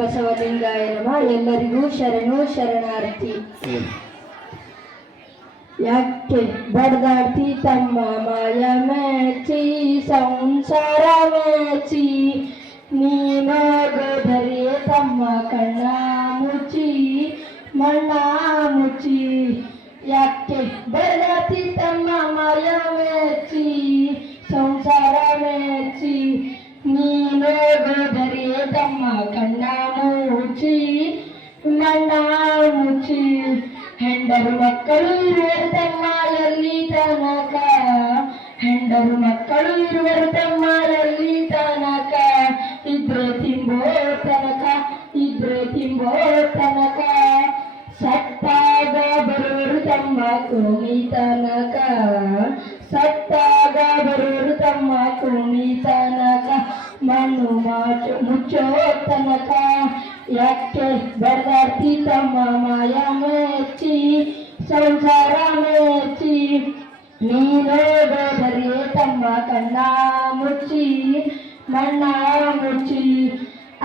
ಬಸವಲಿಂಗಾಯ ನಮಃ. ಎಲ್ಲರಿಗೂ ಶರಣು ಶರಣಾರ್ಥಿ. ಯಾಕೆ ಬಡದಾಡ್ತಿ ತಮ್ಮ ಮಾಯ ಮೆಚ್ಚಿ ಸಂಸಾರ ಮೆಚ್ಚಿ ನೀನೋಗದರಿಯೇ ತಮ್ಮ ಕಣ್ಣ ಮುಚ್ಚಿ ಮಣ್ಣ ಮುಚ್ಚಿ. ಯಾಕೆ ಬಡದಾಡ್ತಿ ತಮ್ಮ ಮಾಯ ಮೆಚ್ಚಿ ಸಂಸಾರ ಮೆಚ್ಚಿ ನೀನೋಗದರಿಯೇ ತಮ್ಮ ಕಣ್ಣ ಮುಚ್ಚಿ ಮಣ್ಣ ಮುಚ್ಚಿ. ಹೆಂಡರು ಮಕ್ಕಳು ಇರುವರು ತಮ್ಮ ಎಲ್ಲಿ ತನಕ, ಹೆಂಡರು ಮಕ್ಕಳು ಇರುವರು ತಮ್ಮ ಎಲ್ಲಿ ತನಕ. ಇದ್ರೆ ತಿಂಬೋ ತನಕ, ಇದ್ರೆ ತಿಂಬೋ ತನಕ. ಸತ್ತಾಗ ಬರುವರು ತಮ್ಮ ಕೋಣಿ ತನಕ, ಸತ್ತಾಗ ಬರುವರು ತಮ್ಮ ಕೋಣಿ ತನಕ. ಮಣ್ಣು ಮುಚ್ಚೋ ತನಕ. ಯಾಕೆ ಬಡದಾಡ್ತಿ ತಮ್ಮ ಮಾಯ ಮೆಚ್ಚಿ ಸಂಸಾರ ಮೆಚ್ಚಿ ನೀನೋಗದರಿಯೇ ತಮ್ಮ ಕಣ್ಣ ಮುಚ್ಚಿ ಮಣ್ಣ ಮುಚ್ಚಿ.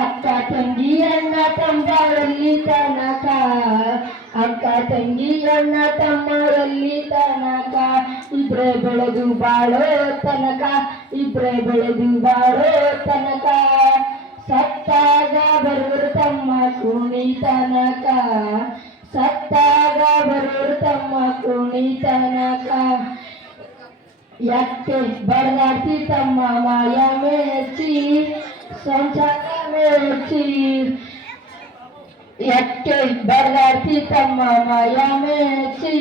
ಅಕ್ಕ ತಂಗಿ ಅಣ್ಣ ತಮ್ಮರಲ್ಲಿ ತನಕ, ಅಕ್ಕ ತಂಗಿ ಅಣ್ಣ ತಮ್ಮರಲ್ಲಿ ತನಕ. ಇದ್ರೆ ಬೆಳೆದು ಬಾಳೋ ತನಕ, ಇದ್ರೆ ಬೆಳೆದು ಬಾಳೋ ತನಕ. ಸತ್ತಾಗ ಬರುವರು ತಮ್ಮ ಕೋಣಿ ತನಕ, ಸತ್ತಾಗ ಬರುವರು ತಮ್ಮ ಕೋಣಿ ತನಕ. ಯಾಕೆ ಬಡದಾಡ್ತಿ ತಮ್ಮ ಮಾಯ ಮೆಚ್ಚಿ ಸಂಸಾರ ಮೆಚ್ಚಿ. ಯಾಕೆ ಬಡದಾಡ್ತಿ ತಮ್ಮ ಮಾಯ ಮೆಚ್ಚಿ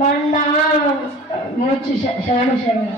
ಮಣ್ಣ ಮುಚ್ಚಿ. ಶರಣ ಶರಣ.